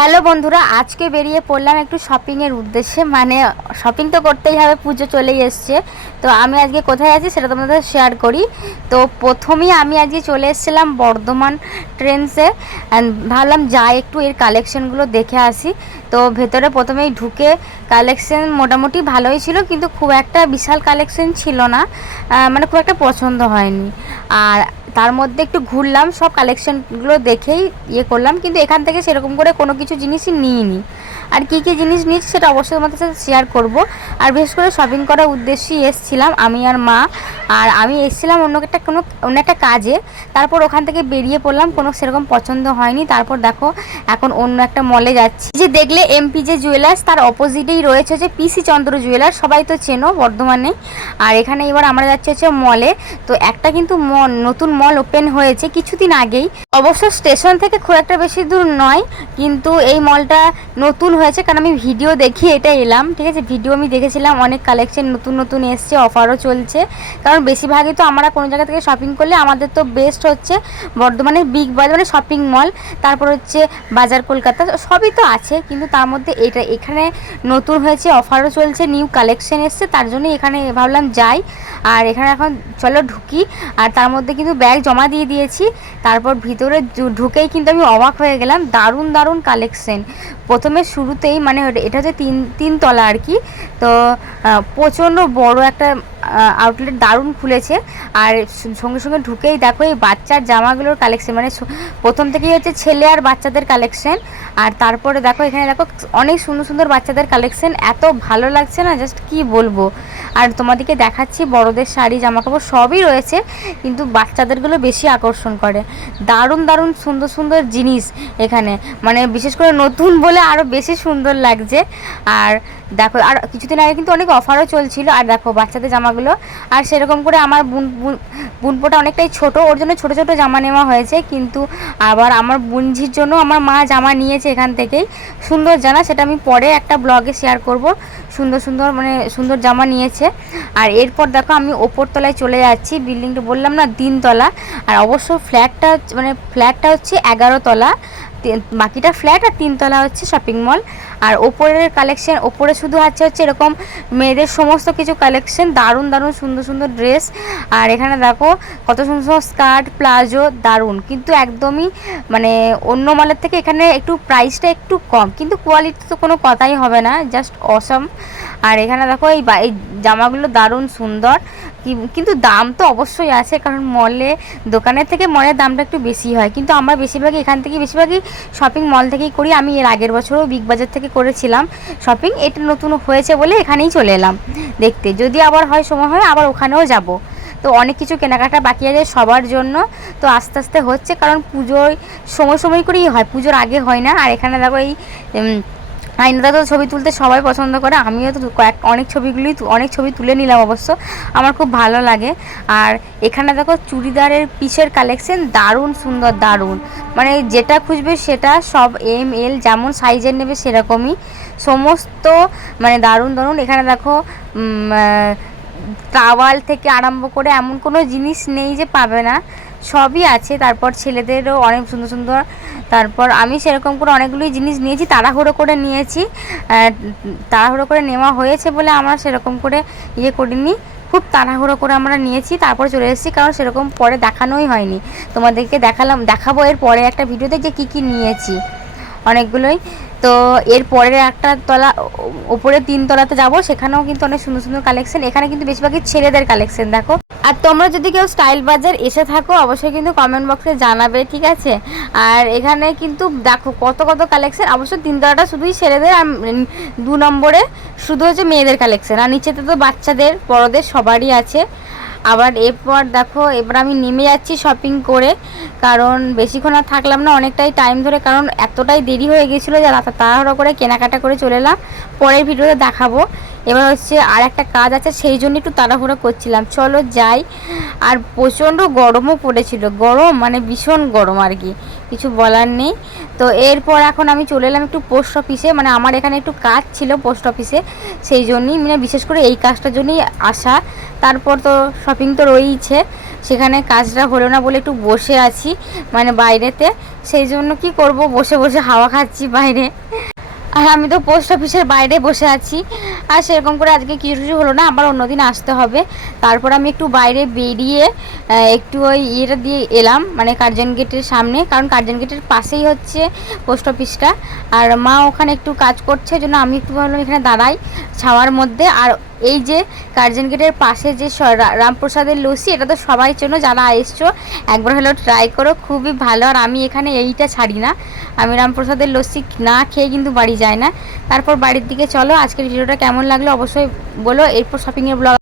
Hello বন্ধুরা, আজকে বেরিয়ে পড়লাম একটু শপিংয়ের উদ্দেশ্যে। মানে শপিং তো করতেই হবে, পুজো চলেই এসছে। তো আমি আজকে কোথায় আছি সেটা তোমাদের শেয়ার করি। তো প্রথমেই আমি আজকে চলে এসেছিলাম বর্ধমান ট্রেন্সে ভাবলাম যাই একটু এর কালেকশনগুলো দেখে আসি। তো ভেতরে প্রথমেই ঢুকে কালেকশন মোটামুটি ভালোই ছিল, কিন্তু খুব একটা বিশাল কালেকশন ছিল না। মানে খুব একটা পছন্দ হয়নি। আর তার মধ্যে একটু ঘুরলাম, সব কালেকশনগুলো দেখেই ইয়ে করলাম, কিন্তু এখান থেকে সেরকম করে কোনো কিছু জিনিসই নিইনি। আর কী কী জিনিস নিয়েছি সেটা অবশ্যই তোমাদের সাথে শেয়ার করব। আর বিশেষ করে শপিং করার উদ্দেশ্যেই এসেছিলাম আমি আর মা। আর আমি এসেছিলাম অন্য একটা কোনো, অন্য একটা কাজে। তারপর ওখান থেকে বেরিয়ে পড়লাম, কোনো সেরকম পছন্দ হয়নি। তারপর দেখো, এখন অন্য একটা মলে যাচ্ছি। যে দেখলে এমপি যে জুয়েলার্স তার অপোজিটেই রয়েছে যে পিসি চন্দ্র জুয়েলার্স সবাই তো চেনো বর্ধমানে। আর এখানে এবার আমরা যাচ্ছি হচ্ছে মলে তো একটা কিন্তু মল নতুন মল ওপেন হয়েছে কিছুদিন আগেই। অবশ্য স্টেশন থেকে খুব একটা বেশি দূর নয়, কিন্তু এই মলটা নতুন হয়েছে, কারণ আমি ভিডিও দেখি এটা এলাম, ঠিক আছে? ভিডিও আমি দেখেছিলাম, অনেক কালেকশন নতুন নতুন এসছে অফারও চলছে। কারণ বেশিরভাগই তো আমরা কোনো জায়গা থেকে শপিং করলে আমাদের তো বেস্ট হচ্ছে বর্ধমানের বিগ বাজার মানে শপিং মল তারপর হচ্ছে বাজার কলকাতা, সবই তো আছে, কিন্তু তার মধ্যে এটা এখানে নতুন হয়েছে অফারও চলছে নিউ কালেকশন এসছে, তার জন্য এখানে ভাবলাম যাই। আর এখানে এখন চলো ঢুকি, আর তার মধ্যে কিন্তু ব্যাগ জমা দিয়ে দিয়েছি, তারপর ভিতরে ঢুকেই কিন্তু আমি অবাক হয়ে গেলাম, দারুণ দারুণ কালেকশন প্রথমে শুরুতেই মানে এটা হচ্ছে তিন তিনতলা আর কি তো প্রচণ্ড বড় একটা আউটলেট দারুণ খুলেছে। আর সঙ্গে সঙ্গে ঢুকেই দেখো এই বাচ্চার জামাগুলোর কালেকশন মানে প্রথম থেকেই হচ্ছে ছেলে আর বাচ্চাদের কালেকশন আর তারপরে দেখো এখানে দেখো অনেক সুন্দর সুন্দর বাচ্চাদের কালেকশন এত ভালো লাগছে না জাস্ট কি বলব? আর তোমাদেরকে দেখাচ্ছি বড়দের শাড়ি জামা কাপড় সবই রয়েছে, কিন্তু বাচ্চাদেরগুলো বেশি আকর্ষণ করে। দারুণ দারুণ, সুন্দর সুন্দর জিনিস এখানে। মানে বিশেষ করে নতুন বলে আরও বেশি সুন্দর লাগছে। আর দেখো, আর কিছুদিন আগে কিন্তু অনেক অফারও চলছিল, আর দেখো বাচ্চাদের জামাগুলো, আর সেরকম করে আমার বুন, বুন- বুনপোটা অনেকটাই ছোট, ওর জন্য ছোট ছোট জামা নেওয়া হয়েছে, কিন্তু আবার আমার বুনঝির জন্য আমার মা জামা নিয়েছে এখান থেকেই। সুন্দর জানা সেটা আমি পরে একটা ব্লগে শেয়ার করব। সুন্দর সুন্দর মানে সুন্দর জামা নিয়েছে। আর এরপর দেখো, আমি ওপর তলায় চলে যাচ্ছি বিল্ডিংটা বললাম না তিনতলা আর অবশ্য ফ্ল্যাটটা মানে ফ্ল্যাটটা হচ্ছে এগারো তলা তি- বাকিটা ফ্ল্যাট আর তিনতলা হচ্ছে শপিং মল আর ওপরের কালেকশন ওপরে শুধু আছে হচ্ছে এরকম মেয়েদের সমস্ত কিছু কালেকশন দারুণ দারুণ, সুন্দর সুন্দর ড্রেস আর এখানে দেখো কত সুন্দর সুন্দর স্কার্ট প্লাজো, দারুণ। কিন্তু একদমই মানে অন্য মালের থেকে এখানে একটু প্রাইসটা একটু কম। কিন্তু কোয়ালিটি তো কোনো কথাই হবে না জাস্ট অসম আর এখানে দেখো এই জামাগুলো দারুণ সুন্দর। কিন্তু দাম তো অবশ্যই আছে, কারণ মলে, দোকানের থেকে মলের দামটা একটু বেশি হয়। কিন্তু আমরা বেশিরভাগই এখান থেকে, বেশিরভাগই শপিং মল থেকেই করি। আমি এর আগের বছরও বিগ বাজার থেকে করেছিলাম শপিং এটা নতুন হয়েছে বলে এখানেই চলে এলাম দেখতে। যদি আবার হয়, সময় হয়, আবার ওখানেও যাব। তো অনেক কিছু কেনাকাটা বাকি আছে সবার জন্য। তো আস্তে আস্তে হচ্ছে, কারণ পুজোয় সময় সময় করেই হয়, পুজোর আগে হয় না। আর এখানে দেখো এই উম, আইনাদা তো ছবি তুলতে সবাই পছন্দ করে আমিও তো কয়েক অনেক ছবিগুলি অনেক ছবি তুলে নিলাম অবশ্য। আমার খুব ভালো লাগে। আর এখানে দেখো চুড়িদারের পিসের কালেকশন দারুণ সুন্দর দারুণ। মানে যেটা খুঁজবে সেটা সব এম এল যেমন সাইজের নেবে সেরকমই। সমস্ত মানে দারুণ দারুণ। এখানে দেখো টাওয়াল থেকে আরম্ভ করে এমন কোনো জিনিস নেই যে পাবে না। সবই আছে, তারপর ছেলেদেরও অনেক সুন্দর সুন্দর, তারপর আমি সেরকম করে অনেকগুলোই জিনিস নিয়েছি, তাড়াহুড়ো করে নিয়েছি তাড়াহুড়ো করে নেওয়া হয়েছে বলে আমরা সেরকম করে ইয়ে করিনি, খুব তাড়াহুড়ো করে আমরা নিয়েছি, তারপর চলে এসেছি, কারণ সেরকম পরে দেখানোই হয়নি। তোমাদেরকে দেখালাম, দেখাবো এর পরে একটা ভিডিওতে যে কী কী নিয়েছি। অনেকগুলোই। তো এর পরের একটা তলা ওপরে তিন তলাতে যাব, সেখানেও কিন্তু অনেক সুন্দর সুন্দর কালেকশন এখানে কিন্তু বেশিরভাগই ছেলেদের কালেকশন দেখো। আর তোমরা যদি কেউ স্টাইল বাজার এসে থাকো, অবশ্যই কিন্তু কমেন্ট বক্সে জানাবে, ঠিক আছে? আর এখানে কিন্তু দেখো কত কত কালেকশন অবশ্যই তিন তলাটা শুধুই ছেলেদের আর দু নম্বরে শুধু হচ্ছে মেয়েদের কালেকশন আর নিচেতে তো বাচ্চাদের, বড়দের সবারই আছে। আবার এরপর দেখো, এবার আমি নেমে যাচ্ছি শপিং করে। কারণ বেশিক্ষণ আর থাকলাম না, অনেকটাই টাইম ধরে, কারণ এতটাই দেরি হয়ে গেছিল যে তাড়াহুড়ো করে কেনাকাটা করে চলে এলাম। পরের ভিডিওতে দেখাবো। এবার হচ্ছে আর একটা কাজ আছে, সেই জন্য একটু তাড়াহুড়ো করছিলাম। চলো যাই। আর প্রচণ্ড গরমও পড়েছিল। গরম মানে ভীষণ গরম আর কি। কিছু বলার নেই। তো এরপর এখন আমি চলে এলাম একটু পোস্ট অফিসে মানে আমার এখানে একটু কাজ ছিল পোস্ট অফিসে সেই জন্যই মানে বিশেষ করে এই কাজটার জন্যই আসা। তারপর তো শপিং তো রয়েইছে। সেখানে কাজটা হলো না বলে একটু বসে আছি মানে বাইরেতে। সেই জন্য কি করব? বসে বসে হাওয়া খাচ্ছি বাইরে। আর আমি তো পোস্ট অফিসের বাইরে বসে আছি। আর সেরকম করে আজকে কিছু কিছু হলো না, আবার অন্যদিন আসতে হবে। তারপর আমি একটু বাইরে বেরিয়ে একটু ওই ইয়েটা দিয়ে এলাম মানে কার্জন গেটের সামনে। কারণ কার্জন গেটের পাশেই হচ্ছে পোস্ট অফিসটা আর মা ওখানে একটু কাজ করছে, জন্য আমি একটু ভাবলাম এখানে দাঁড়াই, ছাওয়ার মধ্যে। আর এই যে কার্জন গেটের পাশে যে রামপ্রসাদের লস্যি, এটা তো সবাই জন্য যারা এসছো, একবার হলেও ট্রাই করো, খুবই ভালো। আর আমি এখানে এইটা ছাড়ি না। আমি রামপ্রসাদের লস্যি না খেয়ে কিন্তু বাড়ি যাই না। তারপর বাড়ির দিকে চলো, আজকের ভিডিওটা কেমন লাগল অবশ্যই বলো। এরপর শপিংয়ের ব্লগ